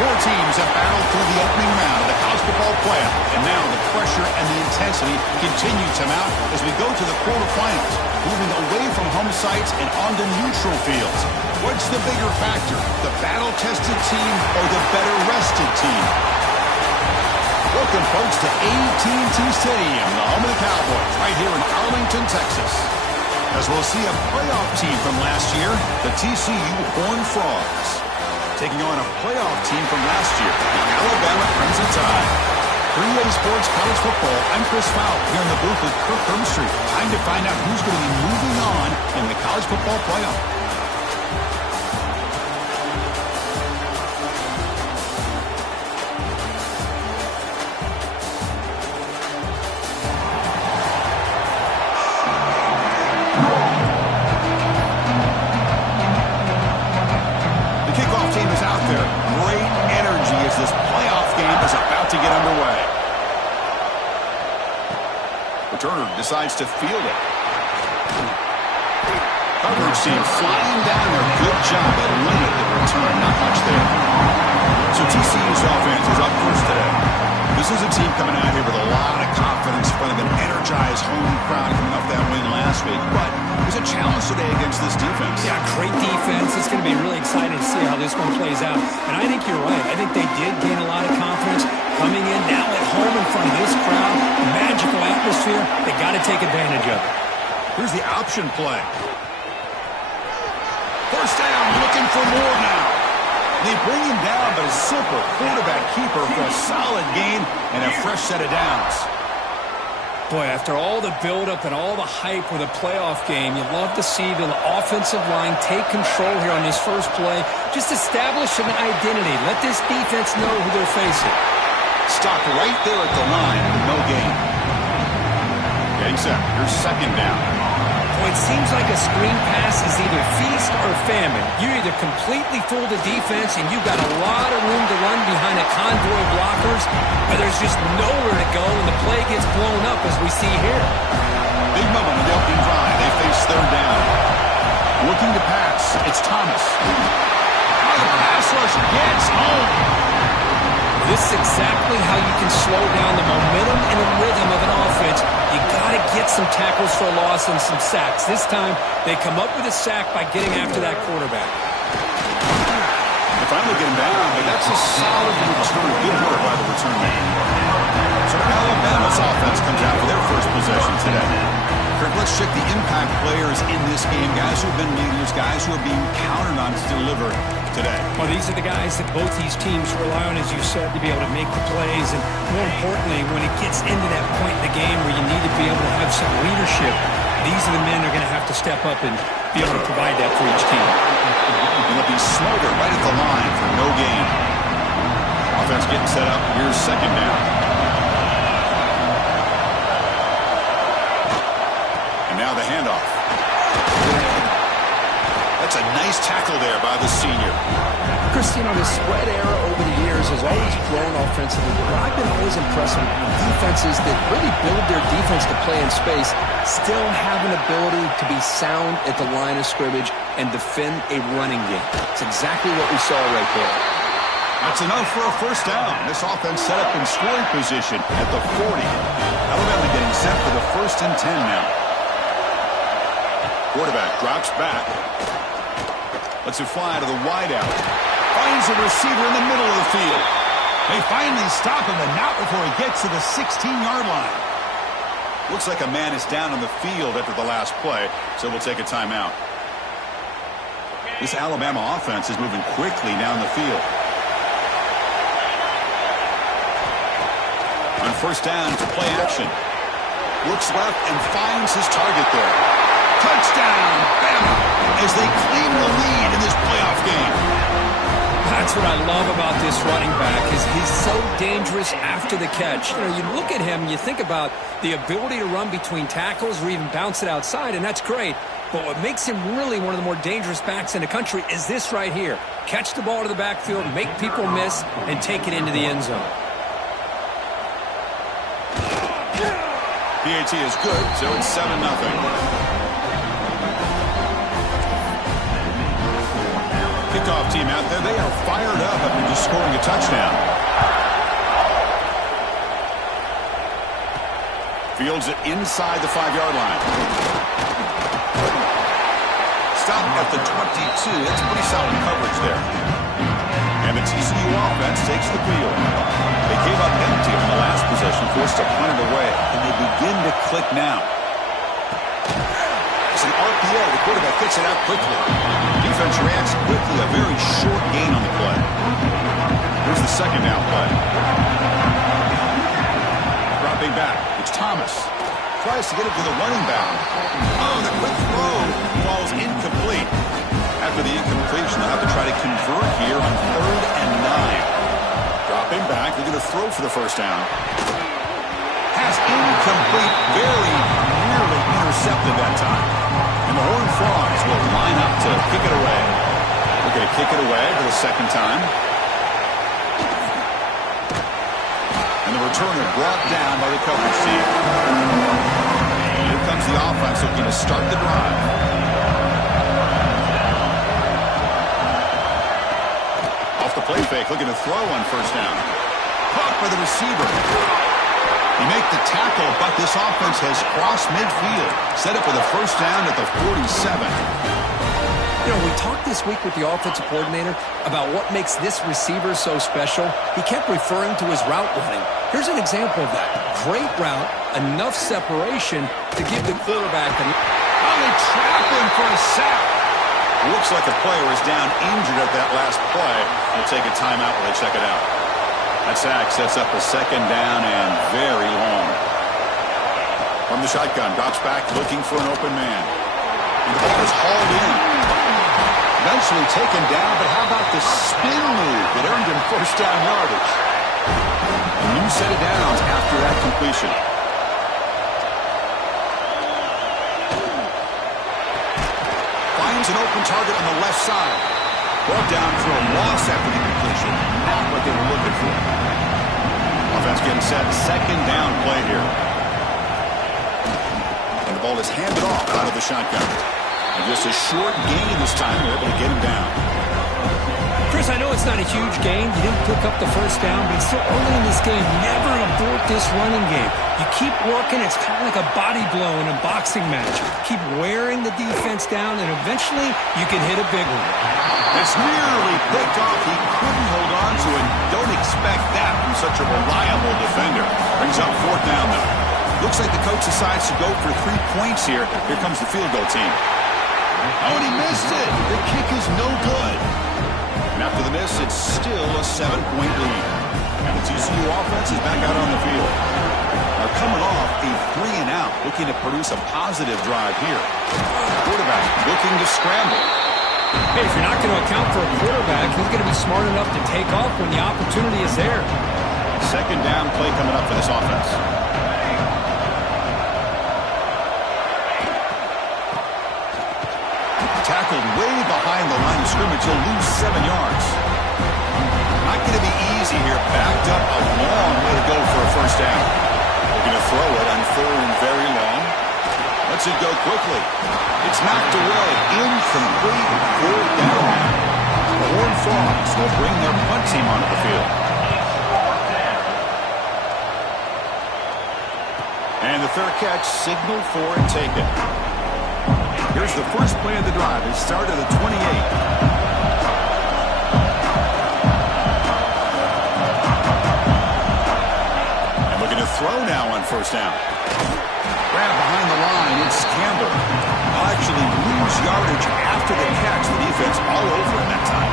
Four teams have battled through the opening round of the college football playoff, and now the pressure and the intensity continue to mount as we go to the quarterfinals, moving away from home sites and onto neutral fields. What's the bigger factor, the battle-tested team or the better-rested team? Welcome, folks, to AT&T Stadium, the home of the Cowboys, right here in Arlington, Texas. As we'll see a playoff team from last year, the TCU Horned Frogs, taking on a playoff team from last year, the Alabama Crimson Tide. 3A Sports College Football, I'm Chris Fowler, here in the booth with Kirk Hermstreet. Time to find out who's going to be moving on in the college football playoff. Turner decides to field it. Coverage team flying down there. Good job at limiting the return. Not much there. So TCU's offense is up first today. This is a team coming out here with a lot of confidence in front of an energized home crowd coming off that win last week. But there's a challenge today against this defense. Yeah, great defense. It's going to be really exciting to see how this one plays out. And I think you're right. I think they did gain a lot of confidence coming in now at home in front of this crowd. Magical atmosphere. They got to take advantage of it. Here's the option play. First down, looking for more now. They bring him down, but a simple quarterback keeper for a solid gain and a fresh set of downs. Boy, after all the buildup and all the hype with a playoff game, you'd love to see the offensive line take control here on this first play. Just establish an identity. Let this defense know who they're facing. Stopped right there at the line with no gain. Getting set. Here's second down. Well, it seems like a screen pass is either feast or famine. You either completely fool the defense and you've got a lot of room to run behind a convoy of blockers, or there's just nowhere to go and the play gets blown up as we see here. Big moment in the opening drive. They face third down. Looking to pass. It's Thomas. The pass rush gets home. This is exactly how you can slow down the momentum and the rhythm of an offense. You got to get some tackles for a loss and some sacks. This time, they come up with a sack by getting after that quarterback. They finally get him down, but that's a solid return. Good work by the return man. So Alabama's offense comes out for their first possession today. Kirk, let's check the impact players in this game. Guys who have been leaders, guys who are being counted on to deliver today. Well, these are the guys that both these teams rely on, as you said, to be able to make the plays. And more importantly, when it gets into that point in the game where you need to be able to have some leadership, these are the men that are going to have to step up and be able to provide that for each team. They'll be smarter right at the line for no gain. Offense getting set up. Here's second down. Now the handoff. That's a nice tackle there by the senior. Christine, the spread era over the years has always grown offensively. But I've been always impressed with defenses that really build their defense to play in space, still have an ability to be sound at the line of scrimmage and defend a running game. It's exactly what we saw right there. That's enough for a first down. This offense set up in scoring position at the 40. Alabama getting set for the 1st and 10 now. Quarterback drops back. Lets it fly to the wideout. Finds a receiver in the middle of the field. They finally stop him, and not before he gets to the 16-yard line. Looks like a man is down on the field after the last play, so we'll take a timeout. This Alabama offense is moving quickly down the field. On first down, it's play action. Looks left and finds his target there. Touchdown, Bama, as they claim the lead in this playoff game. That's what I love about this running back, is he's so dangerous after the catch. You know, you look at him, you think about the ability to run between tackles or even bounce it outside, and that's great. But what makes him really one of the more dangerous backs in the country is this right here. Catch the ball to the backfield, make people miss, and take it into the end zone. PAT is good, so it's 7-0. Kickoff team out there. They are fired up after just scoring a touchdown. Fields it inside the 5-yard line. Stop at the 22. That's pretty solid coverage there. And the TCU offense takes the field. They came up empty on the last possession, forced to punt it away, and they begin to click now. It's an RPO. The quarterback gets it out quickly. Defense reacts quickly. A very short gain on the play. Here's the second down play. Dropping back. It's Thomas. Tries to get it to the running back. Oh, the quick throw falls incomplete. After the incompletion, they'll have to try to convert here on 3rd and 9. Dropping back. They're going to throw for the first down. Has incomplete. Very nearly intercepted that time. And the Horned Frogs will line up to kick it away. They're going to kick it away for the second time. And the returner brought down by the coverage team. Here comes the offense looking to start the drive. Off the play fake, looking to throw on first down. Caught by the receiver. They make the tackle, but this offense has crossed midfield. Set up for the first down at the 47. You know, we talked this week with the offensive coordinator about what makes this receiver so special. He kept referring to his route running. Here's an example of that. Great route, enough separation to give the quarterback an... Oh, they trap him for a sack. Looks like a player is down injured at that last play. They'll take a timeout while they check it out. That sack sets up a second down and very long. From the shotgun, drops back looking for an open man. And the ball is hauled in. Eventually taken down, but how about the spin move that earned him first down yardage? A new set of downs after that completion. Finds an open target on the left side. Brought down for a loss after the completion. Not what they were looking for. Offense getting set. Second down play here. And the ball is handed off out of the shotgun. And just a short gain this time. They're able to get him down. Chris, I know it's not a huge gain. You didn't pick up the first down, but it's still early in this game. Never abort this running game. You keep working. It's kind of like a body blow in a boxing match. Keep wearing the defense down, and eventually you can hit a big one. It's nearly picked off. He couldn't hold on to it. Don't expect that from such a reliable defender. Brings up fourth down, though. Looks like the coach decides to go for 3 points here. Here comes the field goal team. Oh, and he missed it. The kick is no good. And after the miss, it's still a 7-point lead. And the TCU offense is back out on the field. They're coming off a 3-and-out, looking to produce a positive drive here. Quarterback looking to scramble. Hey, if you're not going to account for a quarterback, he's going to be smart enough to take off when the opportunity is there. Second down play coming up for this offense. Tackled way behind the line of scrimmage. He'll lose 7 yards. Not going to be easy here. Backed up a long way to go for a first down. Looking to throw it on 3rd and very long. Lets it go quickly. It's knocked away. Incomplete. 4th down. The Horned Frogs will bring their punt team onto the field. And the third catch signaled for and taken. Here's the first play of the drive. It started at 28. And looking to throw now on first down. Grab behind the line. It's Campbell. They'll actually lose yardage after the catch. The defense all over him that time.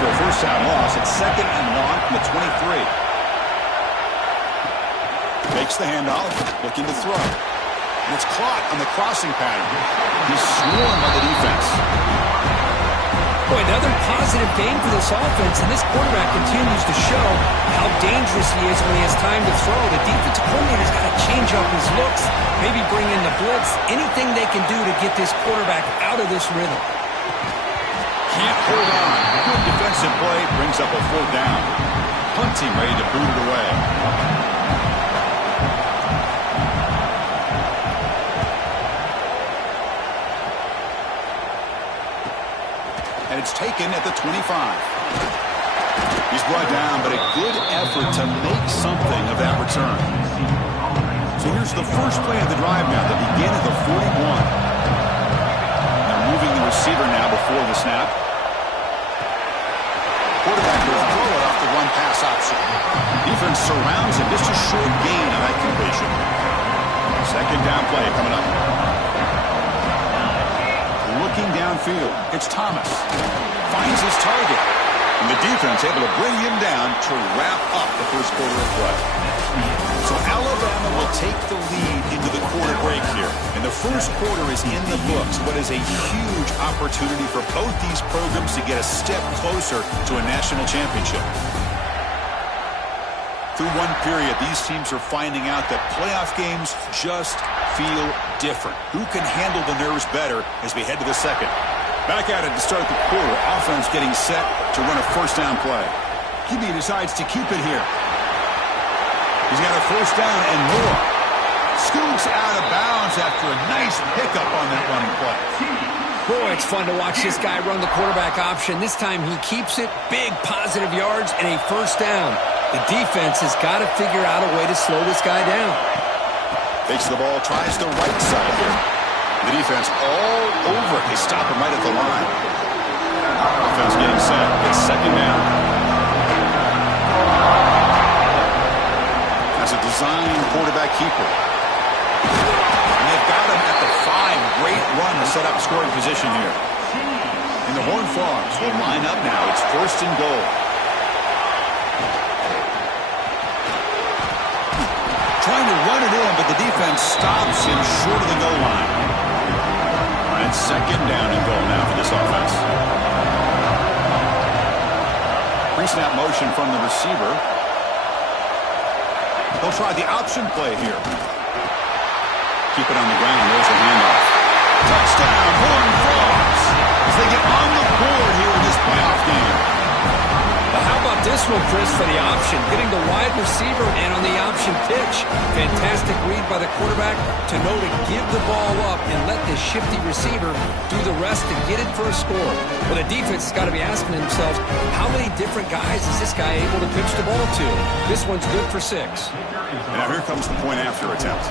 After a first down loss, it's 2nd and long from the 23. Takes the handoff. Looking to throw. And it's caught on the crossing pattern. He's swarmed by the defense. Boy, another positive game for this offense, and this quarterback continues to show how dangerous he is when he has time to throw. The defensive coordinator's got to change up his looks, maybe bring in the blitz, anything they can do to get this quarterback out of this rhythm. Can't hold on. Good defensive play brings up a 4th down. Punt team ready to boot it away. And it's taken at the 25. He's brought down, but a good effort to make something of that return. So here's the first play of the drive now. They begin at the 41. They're moving the receiver now before the snap. Quarterback will throw it off the one-pass option. Defense surrounds him. Just a short gain on that completion. Second down play coming up. Looking downfield, it's Thomas. Finds his target. And the defense able to bring him down to wrap up the first quarter of play. So Alabama will take the lead into the quarter break here. And the first quarter is in the books. What is a huge opportunity for both these programs to get a step closer to a national championship. Through one period, these teams are finding out that playoff games just feel different. Who can handle the nerves better as we head to the second? Back at it to start the quarter. Offense getting set to run a first down play. QB decides to keep it here. He's got a first down and more. Scoots out of bounds after a nice pickup on that running play. Boy, it's fun to watch this guy run the quarterback option. This time he keeps it. Big positive yards and a first down. The defense has got to figure out a way to slow this guy down. Takes the ball, tries the right side here. The defense all over. They stop him right at the line. Offense getting set. It's second down. That's a design quarterback keeper. And they've got him at the 5. Great run to set up scoring position here. And the Horned Frogs will line up now. It's first and goal. Trying to run it in, but the defense stops him short of the goal line. And second down and goal now for this offense. Pre-snap motion from the receiver. They'll try the option play here. Keep it on the ground. There's the handoff. Touchdown, Horned Frogs, as they get on the board here in this playoff game. But how about this one, Chris, for the option? Getting the wide receiver and on the option pitch. Fantastic read by the quarterback to know to give the ball up and let the shifty receiver do the rest and get it for a score. Well, the defense has got to be asking themselves, how many different guys is this guy able to pitch the ball to? This one's good for 6. And now here comes the point after attempt.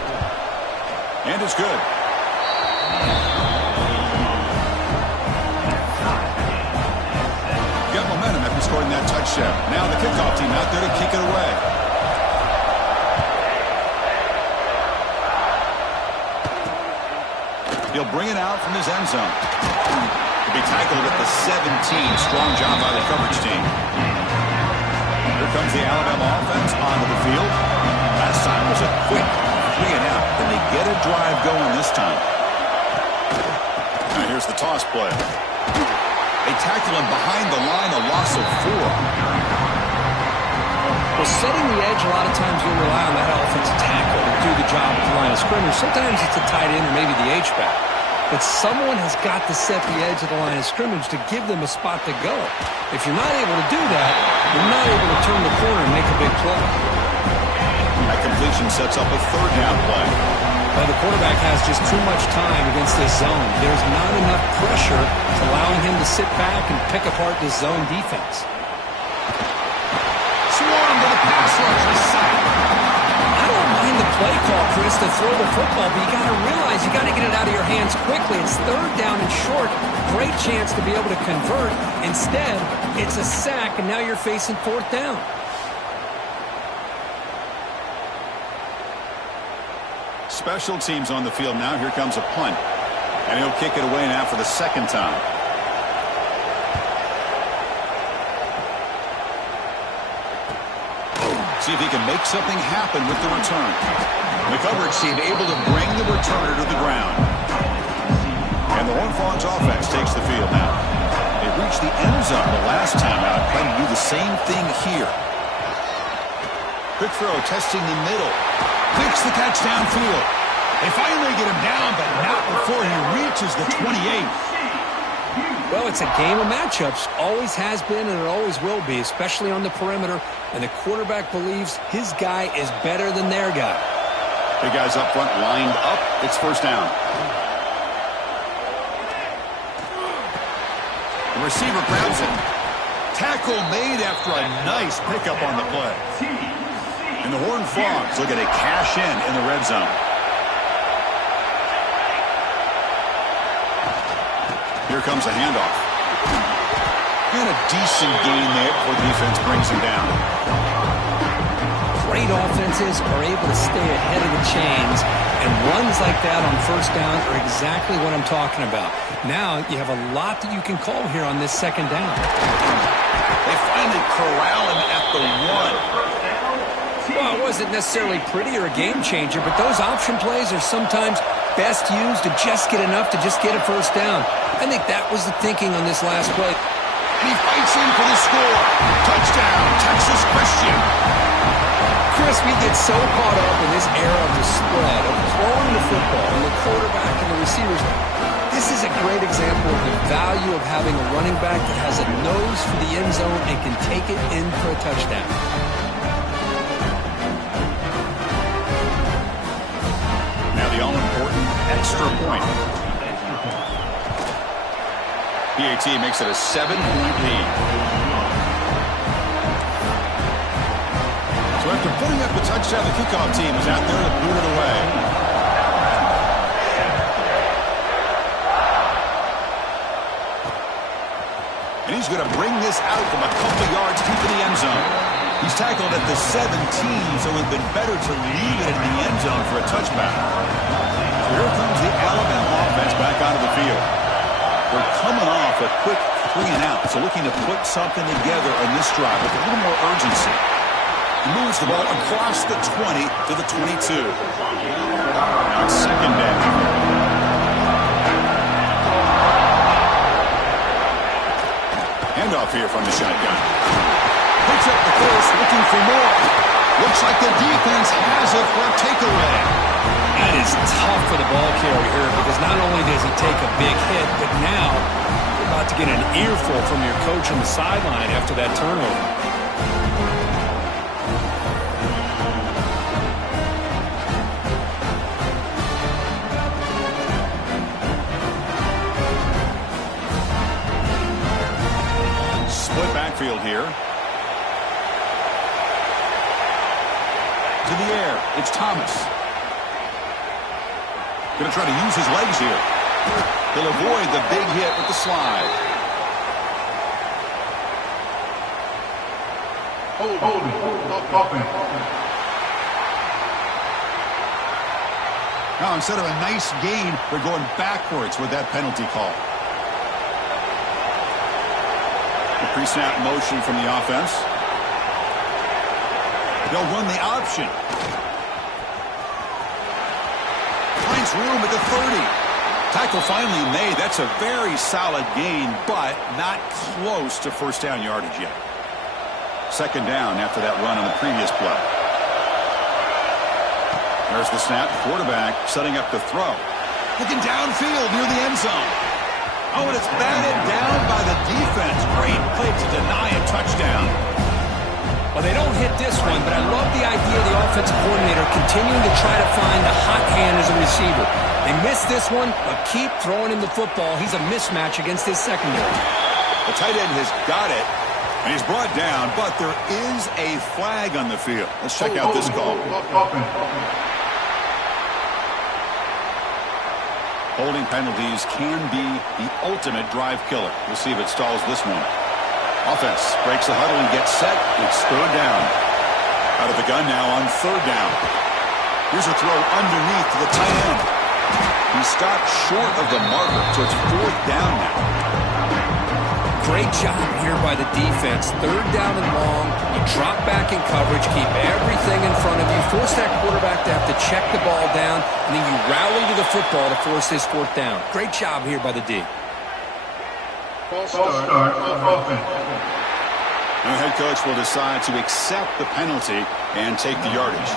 And it's good. Got momentum after scoring that touchdown. Now the kickoff team out there to kick it away. He'll bring it out from his end zone. He'll be tackled at the 17. Strong job by the coverage team. Here comes the Alabama offense onto the field. Last time was a quick 3 and out. Can they get a drive going this time? Now here's the toss play. They tackle him behind the line, a loss of 4. Well, setting the edge, a lot of times you'll rely on that offensive tackle to do the job at the line of scrimmage. Sometimes it's a tight end or maybe the H-back. But someone has got to set the edge of the line of scrimmage to give them a spot to go. If you're not able to do that, you're not able to turn the corner and make a big play. That completion sets up a third down play. Well, the quarterback has just too much time against this zone. There's not enough pressure allowing him to sit back and pick apart this zone defense. Swarm to the pass rush, the sack. I don't mind the play call, Chris, to throw the football, but you got to realize you got to get it out of your hands quickly. It's third down and short. Great chance to be able to convert. Instead, it's a sack, and now you're facing fourth down. Special teams on the field now. Here comes a punt. And he'll kick it away now for the second time. See if he can make something happen with the return. The coverage team able to bring the returner to the ground. And the Horned Frogs offense takes the field now. They reached the end zone the last time out. Plan to do the same thing here. Quick throw, testing the middle. Picks the catch downfield. They finally get him down, but not before he reaches the 28. Well, it's a game of matchups. Always has been and it always will be, especially on the perimeter. And the quarterback believes his guy is better than their guy. Big guys up front lined up. It's first down. receiver grabs it. Tackle made after a nice pickup on the play. And the Horned Frogs looking to cash in the red zone. Here comes a handoff. And a decent gain there before the defense brings him down. Great offenses are able to stay ahead of the chains, and runs like that on first down are exactly what I'm talking about. Now you have a lot that you can call here on this second down. They finally corral him at the 1. Well, it wasn't necessarily pretty or a game changer, but those option plays are sometimes best used to just get enough to just get a first down. I think that was the thinking on this last play. And he fights in for the score. Touchdown, Texas Christian. Chris, we get so caught up in this era of the spread, of throwing the football, and the quarterback and the receivers. This is a great example of the value of having a running back that has a nose for the end zone and can take it in for a touchdown. Now the all-important extra point. PAT makes it a 7-point lead. So after putting up the touchdown, the kickoff team is out there to boot it away. And he's going to bring this out from a couple yards deep in the end zone. He's tackled at the 17, so it would have been better to leave it in the end zone for a touchback. So here comes the Alabama offense back onto the field. We're coming off a quick 3-and-out, so looking to put something together on this drive with a little more urgency. He moves the ball across the 20 to the 22. Now it's second down. Handoff here from the shotgun. Picks up the course, looking for more. Looks like the defense has it for a takeaway. That is tough for the ball carrier here because not only does he take a big hit, but now you're about to get an earful from your coach on the sideline after that turnover. Split backfield here. To the air, it's Thomas. Going to try to use his legs here. He'll avoid the big hit with the slide. Now, instead of a nice gain, they're going backwards with that penalty call. The pre-snap motion from the offense. They'll run the option. Finds room at the 30. Tackle finally made. That's a very solid gain, but not close to first down yardage yet. Second down after that run on the previous play. There's the snap. Quarterback setting up the throw. Looking downfield near the end zone. Oh, and it's batted down by the defense. Great play to deny a touchdown. Well, they don't hit this one, but I love the idea of the offensive coordinator continuing to try to find the hot hand as a receiver. They missed this one, but keep throwing him the football. He's a mismatch against his secondary. The tight end has got it, and he's brought down, but there is a flag on the field. Let's check out this call. Holding penalties can be the ultimate drive killer. We'll see if it stalls this one. Offense breaks the huddle and gets set. It's third down. Out of the gun now on third down. Here's a throw underneath to the tight end. He stopped short of the marker, so it's fourth down now. Great job here by the defense. Third down and long. You drop back in coverage, keep everything in front of you, force that quarterback to have to check the ball down, and then you rally to the football to force this fourth down. Great job here by the D. And the head coach will decide to accept the penalty and take the yardage.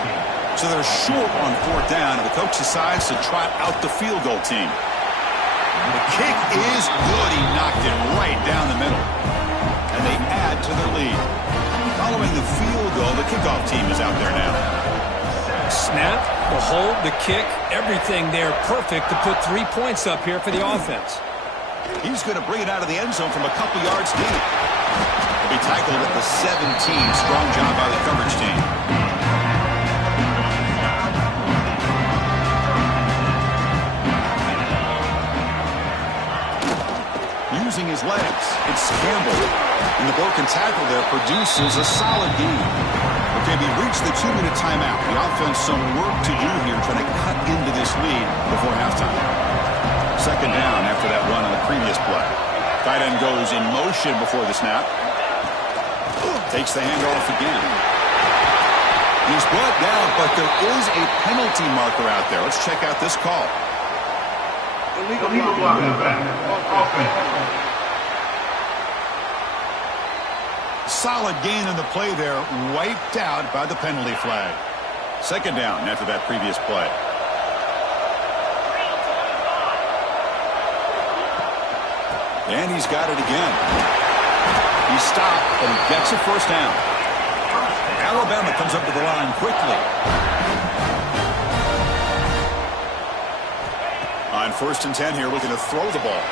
So they're short on fourth down, and the coach decides to trot out the field goal team. The kick is good. He knocked it right down the middle. And they add to their lead. Following the field goal, the kickoff team is out there now. Snap, the hold, the kick, everything there perfect to put 3 points up here for the offense. He's going to bring it out of the end zone from a couple yards deep. He'll be tackled at the 17. Strong job by the coverage team. Using his legs, it's Campbell. And the broken tackle there produces a solid gain. Okay, we reached the 2-minute timeout. The offense some work to do here trying to cut into this lead before halftime. Second down after that run on the previous play. Tight end goes in motion before the snap. Takes the handoff again. He's brought down, but there is a penalty marker out there. Let's check out this call. Illegal block in the back. Offense. Solid gain on the play there, wiped out by the penalty flag. Second down after that previous play. And he's got it again. He stopped, but he gets a first down. Alabama comes up to the line quickly. On 1st and 10 here, looking to throw the ball.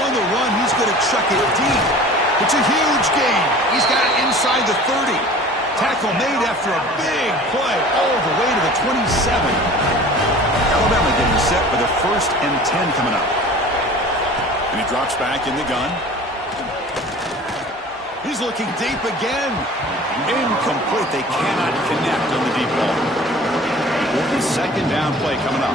On the run, he's going to chuck it deep. It's a huge gain. He's got it inside the 30. Tackle made after a big play all the way to the 27. Alabama getting set for the 1st and 10 coming up. And he drops back in the gun. He's looking deep again. Incomplete. They cannot connect on the deep ball. The second down play coming up.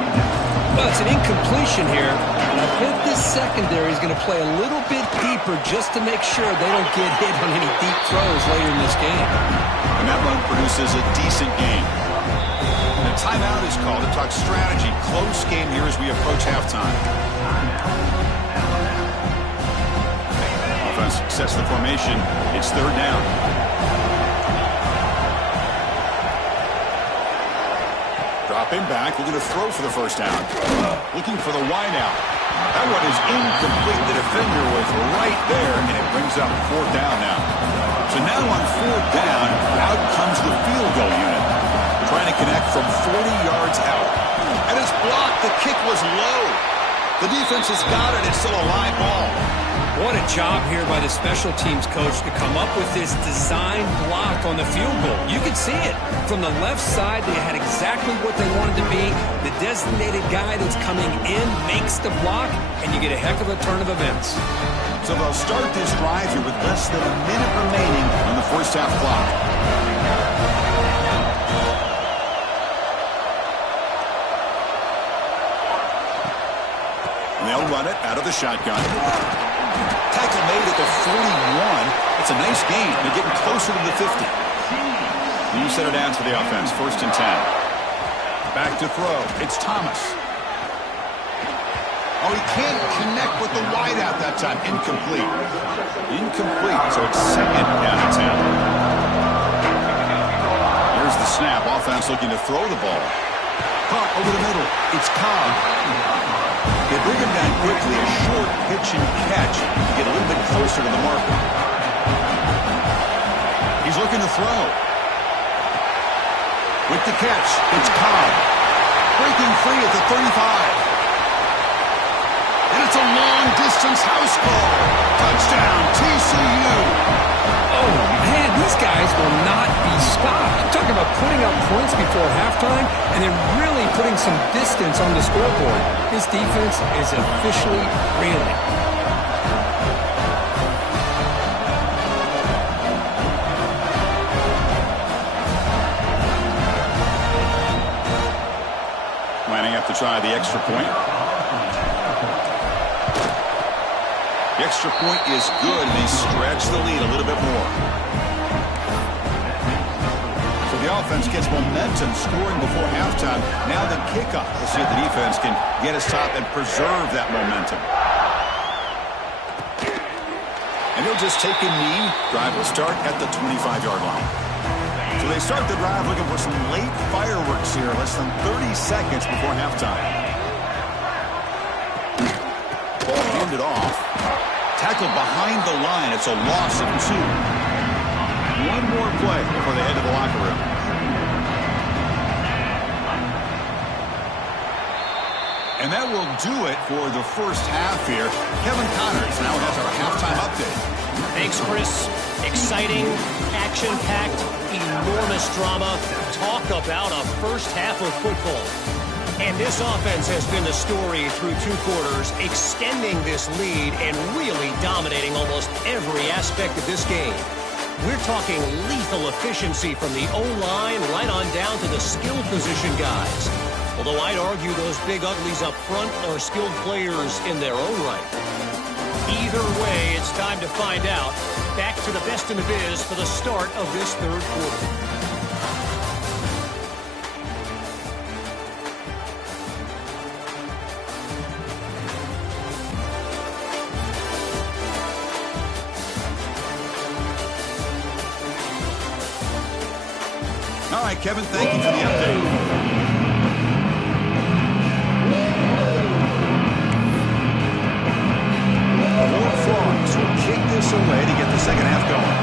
Well, it's an incompletion here. And I bet this secondary is going to play a little bit deeper just to make sure they don't get hit on any deep throws later in this game. And that run produces a decent gain. The timeout is called to talk strategy. Close game here as we approach halftime. Offense sets the formation. It's 3rd down. Dropping back, looking to throw for the first down. Looking for the wide out. That one is incomplete. The defender was right there, and it brings up 4th down now. So now on 4th down, out comes the field goal unit. Trying to connect from 40 yards out. And it's blocked. The kick was low. The defense has got it. It's still a live ball. What a job here by the special teams coach to come up with this design block on the field goal. You can see it. From the left side, they had exactly what they wanted to be. The designated guy that's coming in makes the block, and you get a heck of a turn of events. So they'll start this drive here with less than a minute remaining on the first half clock. And they'll run it out of the shotgun. Tackle made at the 41. It's a nice gain. They're getting closer to the 50. You set it down to the offense. 1st and 10. Back to throw. It's Thomas. Oh, he can't connect with the wideout that time. Incomplete. Incomplete. So it's 2nd down and 10. Here's the snap. Offense looking to throw the ball. Caught over the middle. It's Cobb. They bring him down quickly, a short pitch and catch to get a little bit closer to the marker. He's looking to throw. With the catch, it's Cobb. Breaking free at the 35. And it's a long-distance house call. Touchdown, TCU. Oh, man, these guys will not be stopped. Talk about putting up points before halftime and then really putting some distance on the scoreboard. This defense is officially reeling. Lining up to try the extra point. The extra point is good, and they stretch the lead a little bit more. So the offense gets momentum, scoring before halftime. Now the kickoff. We'll see if the defense can get his top and preserve that momentum. And he'll just take a knee. Drive will start at the 25-yard line. So they start the drive looking for some late fireworks here, less than 30 seconds before halftime. Ball handed off. Tackled behind the line. It's a loss of 2. One more play before they head to the locker room. And that will do it for the first half here. Kevin Connors now has our halftime update. Thanks, Chris. Exciting, action-packed, enormous drama. Talk about a first half of football. And this offense has been the story through 2 quarters, extending this lead and really dominating almost every aspect of this game. We're talking lethal efficiency from the O-line right on down to the skill position guys. Although I'd argue those big uglies up front are skilled players in their own right. Either way, it's time to find out. Back to the best in the biz for the start of this 3rd quarter. All right, Kevin, thank you for the update. Kick this away to get the second half going.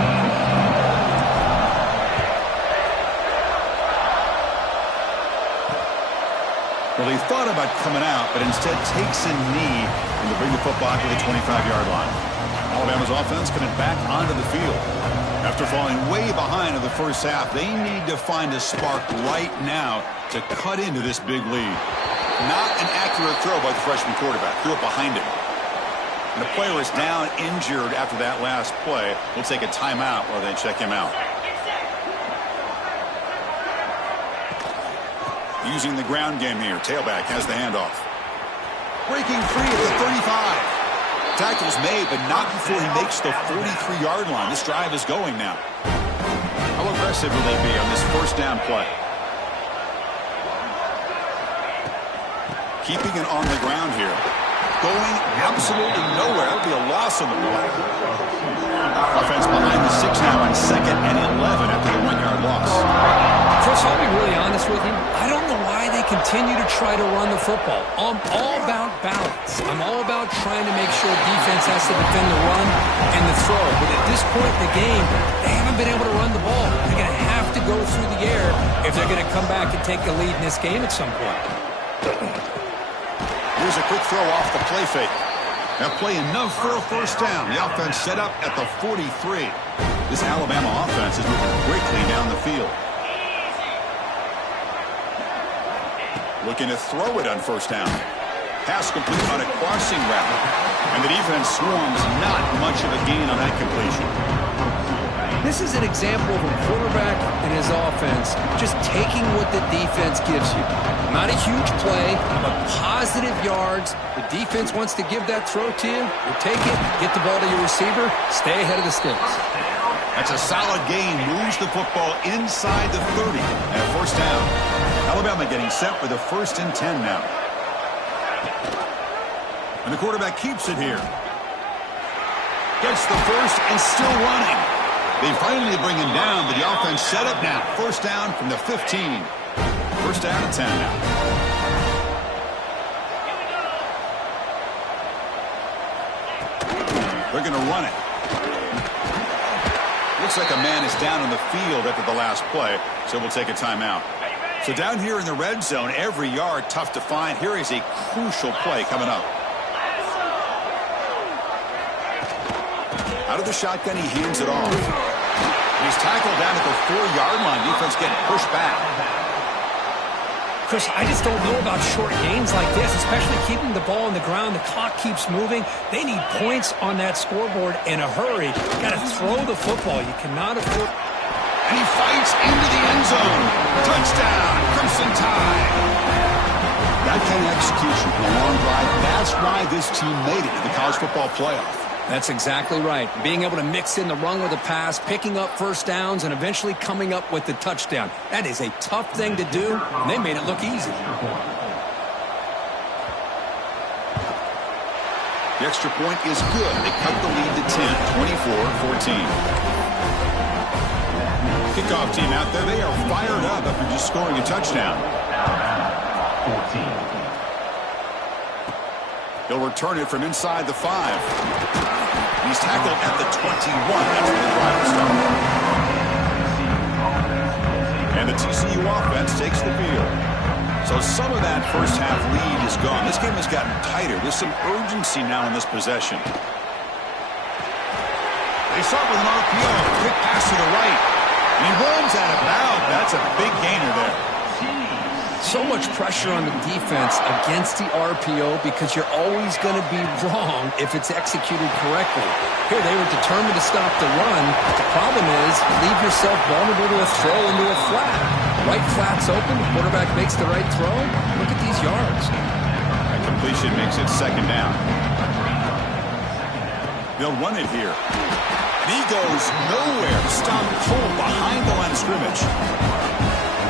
Well, he thought about coming out, but instead takes a knee and to bring the football to the 25-yard line. Alabama's offense coming back onto the field. After falling way behind in the first half, they need to find a spark right now to cut into this big lead. Not an accurate throw by the freshman quarterback. Threw it behind him. The player is down, injured after that last play. We'll take a timeout while they check him out. Using the ground game here. Tailback has the handoff. Breaking free at the 35. Tackle's made, but not before he makes the 43-yard line. This drive is going now. How aggressive will they be on this first down play? Keeping it on the ground here. Going absolutely nowhere. That'll be a loss on the play. Offense behind the 6 now on 2nd and 11 after the 1-yard loss. Chris, I'll be really honest with you. I don't know why they continue to try to run the football. I'm all about balance. I'm all about trying to make sure defense has to defend the run and the throw. But at this point in the game, they haven't been able to run the ball. They're going to have to go through the air if they're going to come back and take the lead in this game at some point. Here's a quick throw off the play fake. That play enough for a first down. The offense set up at the 43. This Alabama offense is moving quickly down the field. Looking to throw it on first down. Pass complete on a crossing route. And the defense swarms not much of a gain on that completion. This is an example of a quarterback and his offense just taking what the defense gives you. Not a huge play, but positive yards. The defense wants to give that throw to you. You take it, get the ball to your receiver, stay ahead of the sticks. That's a solid gain. Moves the football inside the 30 and a first down. Alabama getting set for the 1st and 10 now. And the quarterback keeps it here. Gets the first and still running. They finally bring him down, but the offense set up now. First down from the 15. First down and 10 now. They're going to run it. Looks like a man is down on the field after the last play, so we'll take a timeout. So down here in the red zone, every yard tough to find. Here is a crucial play coming up. Out of the shotgun, he hands it off. He's tackled down at the 4-yard line. Defense getting pushed back. Chris, I just don't know about short gains like this, especially keeping the ball on the ground. The clock keeps moving. They need points on that scoreboard in a hurry. Got to throw the football. You cannot afford. And he fights into the end zone. Touchdown, Crimson Tide. That kind of execution in a long drive, that's why this team made it to the college football playoff. That's exactly right. Being able to mix in the run with the pass, picking up first downs, and eventually coming up with the touchdown. That is a tough thing to do, and they made it look easy. The extra point is good. They cut the lead to 10, 24-14. Kickoff team out there, they are fired up after just scoring a touchdown. 14. He'll return it from inside the 5. He's tackled at the 21. That's where the drive will start. And the TCU offense takes the field. So some of that first half lead is gone. This game has gotten tighter. There's some urgency now in this possession. They start with an RPO. Quick pass to the right. And he runs out of bounds. That's a big gainer there. So much pressure on the defense against the RPO because you're always going to be wrong if it's executed correctly. Here, they were determined to stop the run. The problem is, leave yourself vulnerable to a throw into a flat. Right flat's open, the quarterback makes the right throw. Look at these yards. That completion makes it second down. They'll run it here. And he goes nowhere. Stop cold behind the line of scrimmage.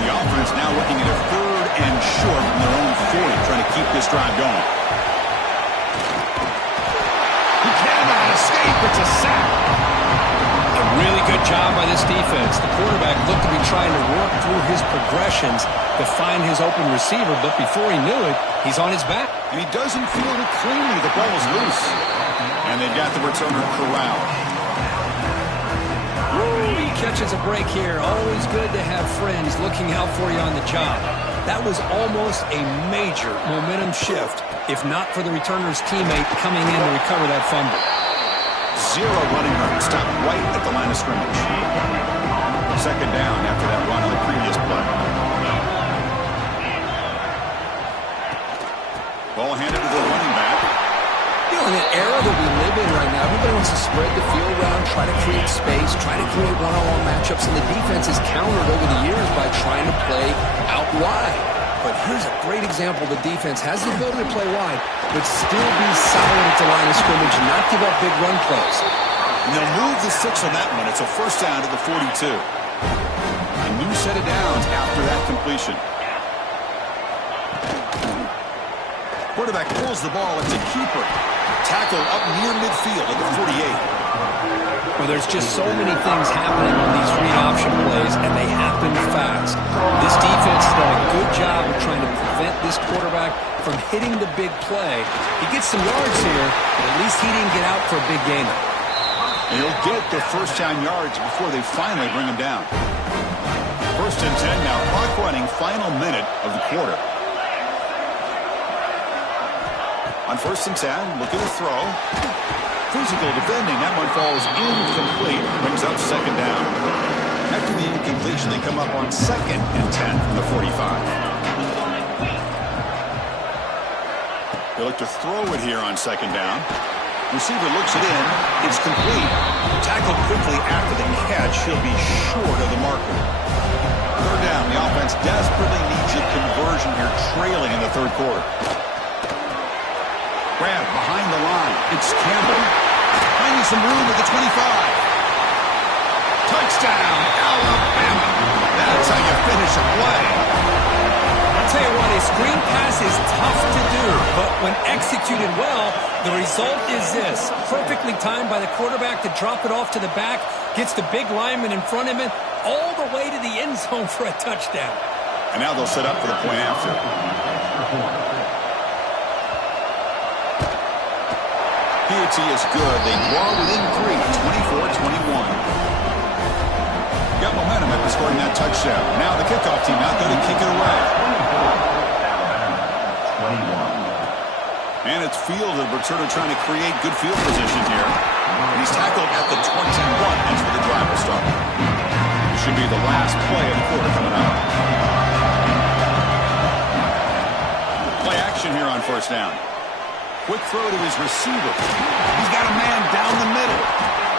The offense now looking at a 3rd and short from their own 40, trying to keep this drive going. He cannot escape. It's a sack. A really good job by this defense. The quarterback looked to be trying to work through his progressions to find his open receiver, but before he knew it, he's on his back. And he doesn't feel it cleanly. The ball is loose. And they've got the returner corralled. He catches a break here. Always good to have friends looking out for you on the job. That was almost a major momentum shift, if not for the returner's teammate coming in to recover that fumble. 0 running room. Stopped right at the line of scrimmage. Second down after that run on the previous play. Ball handed to the running back. In an era that we live in right now, everybody wants to spread the field around, try to create space, try to create one-on-one matchups, and the defense has countered over the years by trying to play out wide. But here's a great example. The defense has the ability to play wide, but still be solid at the line of scrimmage and not give up big run plays. And they'll move the 6 on that one. It's a first down to the 42. A new set of downs after that completion. Quarterback pulls the ball. It's a keeper. Tackle up near midfield at the 48. Well, there's just so many things happening on these read option plays, and they happen fast. This defense has done a good job of trying to prevent this quarterback from hitting the big play. He gets some yards here, but at least he didn't get out for a big gainer. And he'll get the first down yards before they finally bring him down. First and 10 now. Clock running, final minute of the quarter. On first and 10, look at the throw. Physical defending. That one falls incomplete. Brings up second down. After the incompletion, they come up on second and 10 from the 45. They look to throw it here on second down. Receiver looks it in. It's complete. Tackled quickly after the catch. He'll be short of the marker. Third down. The offense desperately needs a conversion here, trailing in the third quarter. Grab behind the line. It's Campbell. Finding some room at the 25. Touchdown, Alabama. That's how you finish a play. I'll tell you what, a screen pass is tough to do, but when executed well, the result is this. Perfectly timed by the quarterback to drop it off to the back, gets the big lineman in front of him, all the way to the end zone for a touchdown. And now they'll set up for the point after. Piety is good. They draw within 3, 24-21. Got momentum after scoring that touchdown. Now the kickoff team out there to kick it away. 21. And it's fielded. Returner trying to create good field position here. And he's tackled at the 21. That's where the drive will start. Should be the last play of the quarter coming up. Play action here on first down. Quick throw to his receiver. He's got a man down the middle.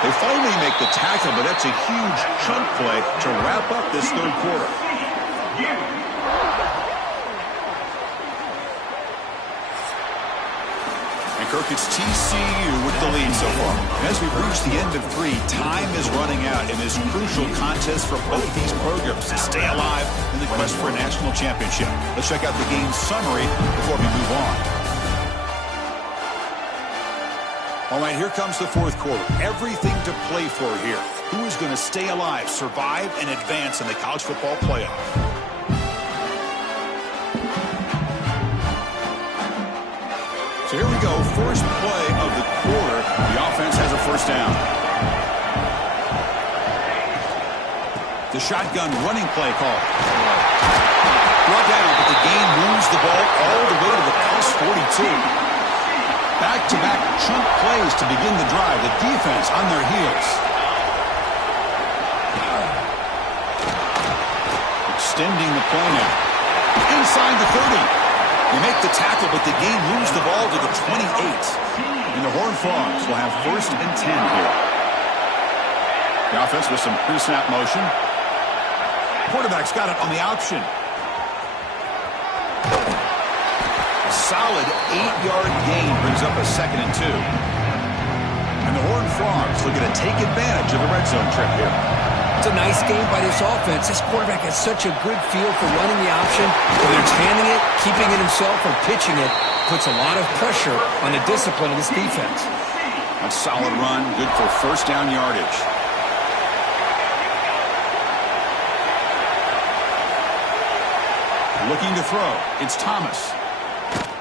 They finally make the tackle, but that's a huge chunk play to wrap up this third quarter. And Kirk, it's TCU with the lead so far. And as we've reached the end of 3, time is running out in this crucial contest for both these programs to stay alive in the quest for a national championship. Let's check out the game summary before we move on. All right, here comes the fourth quarter. Everything to play for here. Who is going to stay alive, survive, and advance in the college football playoff? So here we go. First play of the quarter. The offense has a first down. The shotgun running play call. Brought down, but the game moves moves the ball all the way to the plus 42. Back-to-back chunk plays to begin the drive. The defense on their heels. Extending the play now. Inside the 30. They make the tackle, but the game moves the ball to the 28. And the Horned Frogs will have 1st and 10 here. The offense with some pre-snap motion. Quarterback's got it on the option. A solid 8-yard gain brings up a 2nd and 2. And the Horned Frogs looking to take advantage of a red zone trip here. It's a nice game by this offense. This quarterback has such a good feel for running the option. Whether it's handing it, keeping it himself, or pitching it, puts a lot of pressure on the discipline of this defense. A solid run, good for 1st down yardage. Looking to throw. It's Thomas.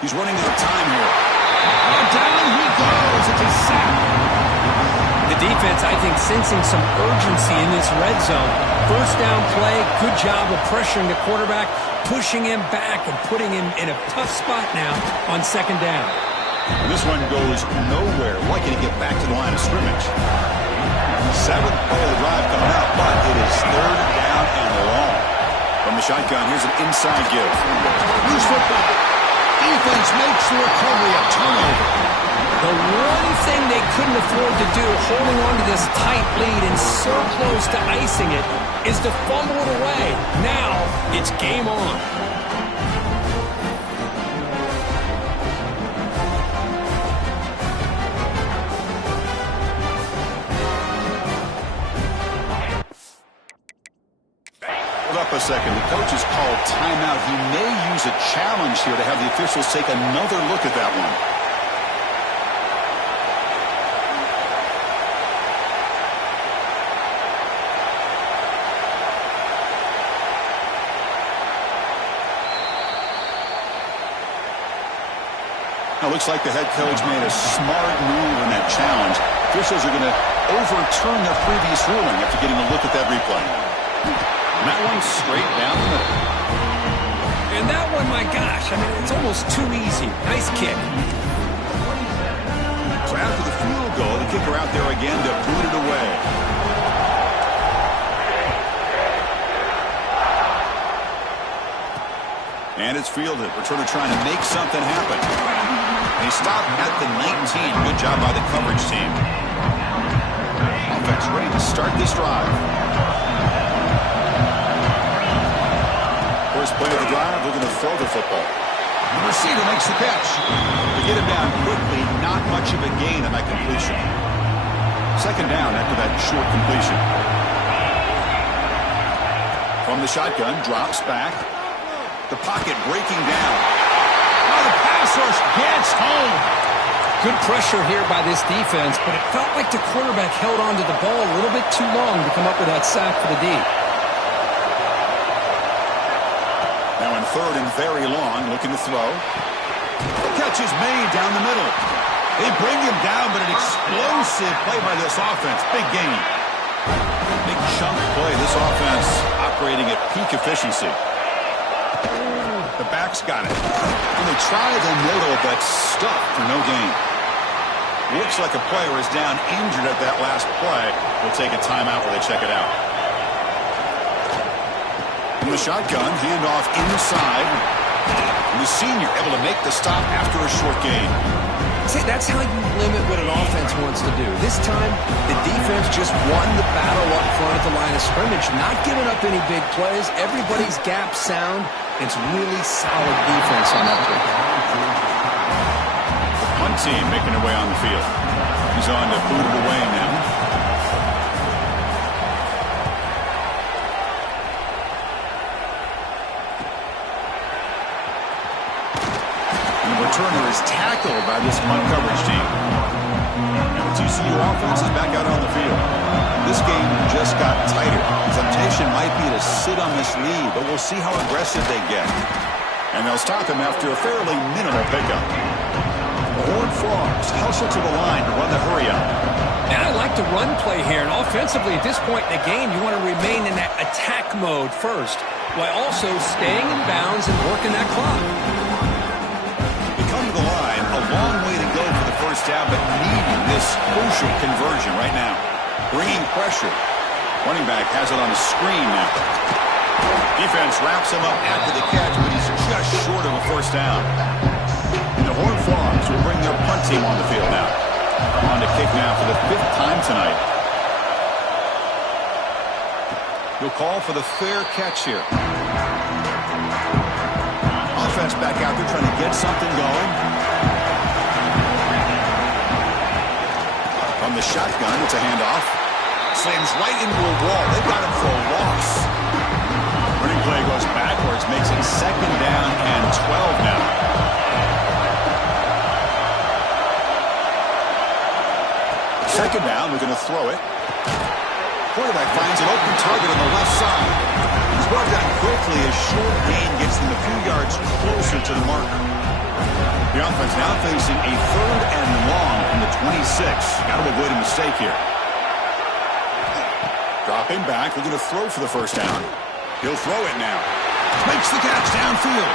He's running out of time here. And down he goes. It's a sack. The defense, I think, sensing some urgency in this red zone. 1st down play, good job of pressuring the quarterback, pushing him back and putting him in a tough spot now on 2nd down. And this one goes nowhere. Lucky to get back to the line of scrimmage. 7th play of the drive coming up, but it is 3rd down and long. From the shotgun, here's an inside give. Loose football. Defense makes the recovery, a turnover. The one thing they couldn't afford to do, holding on to this tight lead and so close to icing it, is to fumble it away. Now, it's game on. Hold up a second. The coach has called timeout. He may use a challenge here to have the officials take another look at that one. Now, looks like the head coach made a smart move in that challenge. Officials are going to overturn their previous ruling after getting a look at that replay. And that one's straight down the middle. And that one, my gosh, I mean, it's almost too easy. Nice kick. So after the field goal, the kicker out there again to boot it away. And it's fielded. Returner trying to make something happen. And he stopped at the 19. Good job by the coverage team. Offense ready to start this drive. First play of the drive, looking to throw the football. The receiver makes the catch. To get him down quickly, not much of a gain on that completion. 2nd down after that short completion. From the shotgun, drops back. The pocket breaking down. Oh, the pass rush gets home. Good pressure here by this defense, but it felt like the quarterback held on to the ball a little bit too long to come up with that sack for the D. Now in 3rd and very long, looking to throw. The catch is made down the middle. They bring him down, but an explosive play by this offense. Big gain. Big chunk play. This offense operating at peak efficiency. The back's got it. And they try the middle, but stuck for no gain. Looks like a player is down injured at that last play. We'll take a timeout while they check it out. From the shotgun, handoff inside. And the senior able to make the stop after a short gain. See, that's how you limit what an offense wants to do. This time, the defense just won the battle up front at the line of scrimmage, not giving up any big plays. Everybody's gap sound. It's really solid defense on that play. The punt team making their way on the field. He's on to boot it away now. Returner is tackled by this punt coverage team. And the TCU offense is back out on the field. This game just got tighter. The temptation might be to sit on this lead, but we'll see how aggressive they get. And they'll stop him after a fairly minimal pickup. The Horned Frogs hustle to the line to run the hurry up. And I like the run play here. And offensively, at this point in the game, you want to remain in that attack mode first, while also staying in bounds and working that clock. We come to the line, a long way to go for the first down, but needing this crucial conversion right now. Bringing pressure. Running back has it on the screen now. Defense wraps him up after the catch, but he's just short of a first down. And the Horned Frogs will bring their punt team on the field now. On to kick now for the 5th time tonight. He'll call for the fair catch here. Offense back out there trying to get something going. From the shotgun, it's a handoff. Slams right into a wall. They've got him for a loss. Running play goes backwards, makes it 2nd down and 12 now. Second down, we're going to throw it. Quarterback finds an open target on the left side. He's brought down quickly as short gain gets him a few yards closer to the marker. The offense now facing a 3rd and long from the 26. Got to avoid a mistake here. Dropping back, looking to throw for the first down. He'll throw it now. Makes the catch downfield.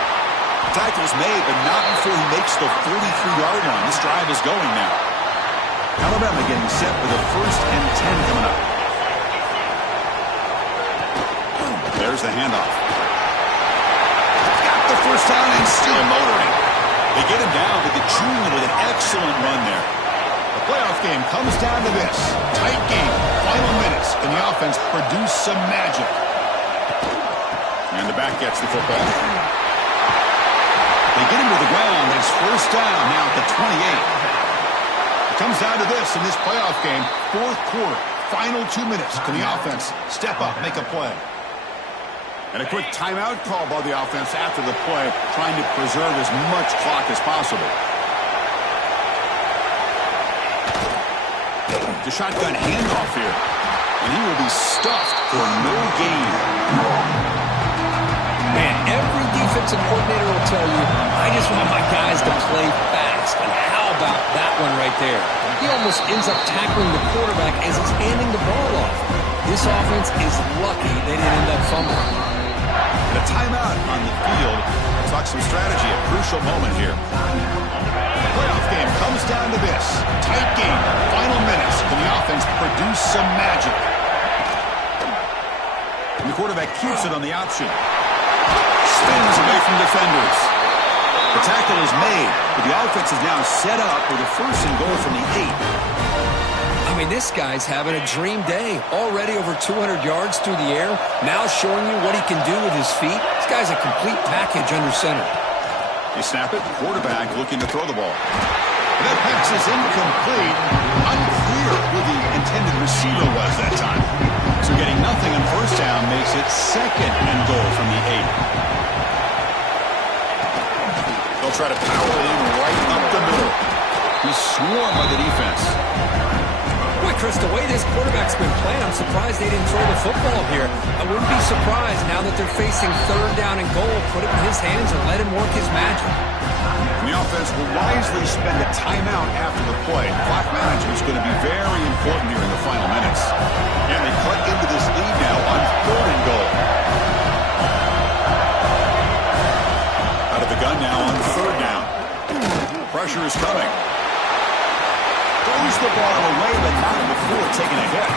Tackle's made, but not before he makes the 43-yard line. This drive is going now. Alabama getting set for the 1st and 10 coming up. There's the handoff. Got the first down and still motoring. They get him down to the junior with an excellent run there. The playoff game comes down to this. Tight game, final minutes, and the offense produce some magic. And the back gets the football. They get him to the ground. It's first down now at the 28. It comes down to this in this playoff game. 4th quarter, final 2 minutes. Can the offense step up, make a play? And a quick timeout call by the offense after the play, trying to preserve as much clock as possible. The shotgun handoff here. And he will be stuffed for no gain. Man, every defensive coordinator will tell you, I just want my guys to play fast. And how about that one right there? He almost ends up tackling the quarterback as he's handing the ball off. This offense is lucky they didn't end up fumbling. And a timeout on the field. Talk some strategy, a crucial moment here. The playoff game comes down to this. Tight game, final minutes. Can the offense produce some magic? And the quarterback keeps it on the option. Spins away from defenders. The tackle is made, but the offense is now set up with a 1st and goal from the 8. I mean, this guy's having a dream day. Already over 200 yards through the air. Now showing you what he can do with his feet. This guy's a complete package under center. They snap it. Quarterback looking to throw the ball. And that pass is incomplete. Unclear who the intended receiver was that time. So getting nothing on first down makes it 2nd and goal from the 8. They'll try to power it in right up the middle. He's swarmed by the defense. Boy, Chris, the way this quarterback's been playing, I'm surprised they didn't throw the football here. I wouldn't be surprised now that they're facing 3rd down and goal. Put it in his hands and let him work his magic. And the offense will wisely spend a timeout after the play. Clock management is going to be very important here in the final minutes. And they cut into this lead now on 3rd and goal. Out of the gun now on 3rd down. Pressure is coming. Throws the ball away, but not before taking a hit.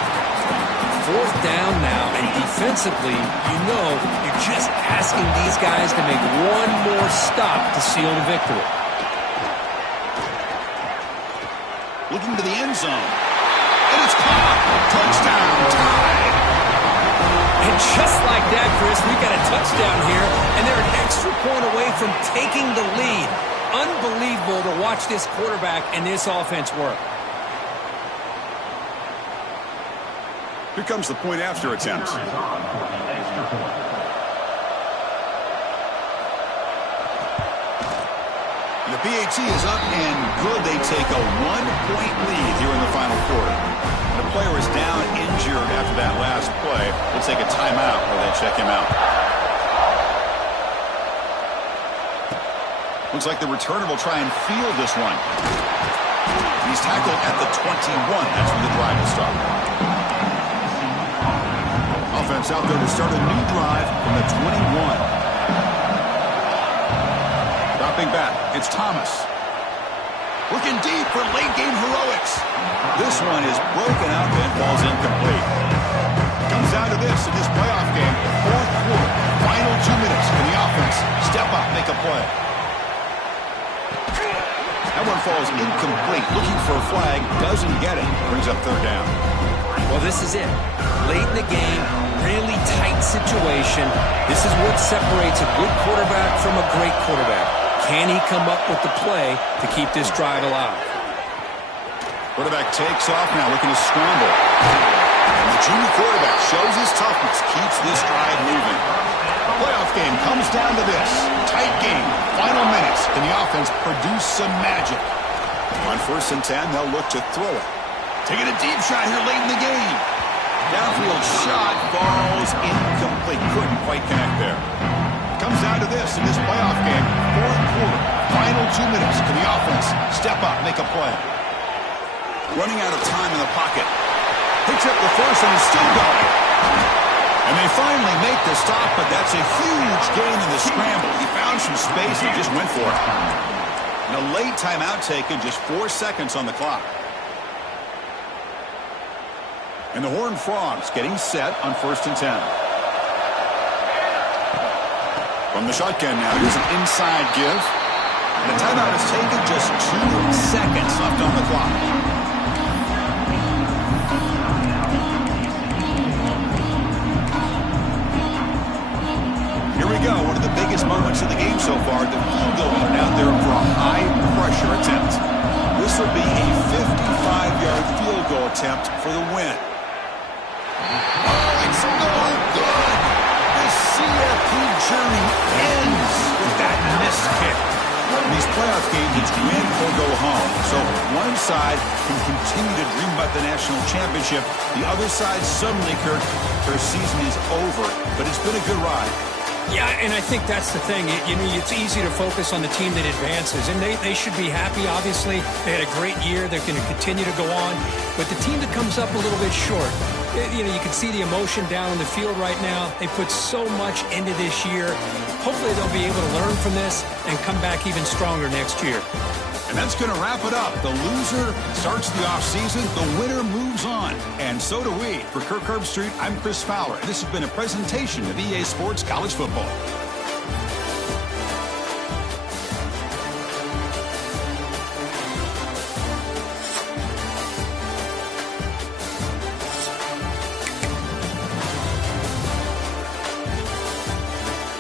4th down now, and defensively, you know you're just asking these guys to make one more stop to seal the victory. Looking to the end zone. And it's caught. Touchdown, tied. And just like that, Chris, we got a touchdown here, and they're an extra point away from taking the lead. Unbelievable to watch this quarterback and this offense work. Here comes the point after attempt. The PAT is up and good. They take a 1-point lead here in the final quarter. And the player is down injured after that last play. They'll take a timeout while they check him out. Looks like the returner will try and field this one. He's tackled at the 21. That's where the drive will start. Offense out there to start a new drive from the 21. Dropping back, it's Thomas. Looking deep for late-game heroics. This one is broken out and falls incomplete. Comes down to this in this playoff game. Fourth quarter, final 2 minutes. Can the offense step up, make a play? That one falls incomplete. Looking for a flag, doesn't get it. Brings up third down. Well, this is it. Late in the game, really tight situation. This is what separates a good quarterback from a great quarterback. Can he come up with the play to keep this drive alive? Quarterback takes off now, looking to scramble. And the junior quarterback shows his toughness, keeps this drive moving. The playoff game comes down to this. Tight game, final minutes. Can the offense produce some magic? On 1st and 10, they'll look to throw it. Taking a deep shot here late in the game. Downfield shot falls incomplete. Couldn't quite connect there. Comes down to this in this playoff game. Fourth quarter, final 2 minutes. Can the offense step up, make a play? Running out of time in the pocket. Picks up the first and is still going. And they finally make the stop, but that's a huge gain in the scramble. He found some space and just went for it. And a late timeout taken, just 4 seconds on the clock. And the Horned Frogs getting set on 1st and 10. From the shotgun now, here's an inside give. And the timeout is taken, just 2 seconds left on the clock. Here we go, one of the biggest moments of the game so far. The field goal out there for a high-pressure attempt. This will be a 55-yard field goal attempt for the win. Oh, it's no good! The CFP journey ends with that missed kick. In these playoff games, it's win or go home. So one side can continue to dream about the national championship. The other side, suddenly, Kirk, their season is over. But it's been a good ride. Yeah, and I think that's the thing. It's easy to focus on the team that advances, and they should be happy, obviously. They had a great year. They're going to continue to go on. But the team that comes up a little bit short, you can see the emotion down on the field right now. They put so much into this year. Hopefully they'll be able to learn from this and come back even stronger next year. And that's going to wrap it up. The loser starts the offseason. The winner moves on. And so do we. For Kirk Herbstreit, I'm Chris Fowler. This has been a presentation of EA Sports College Football.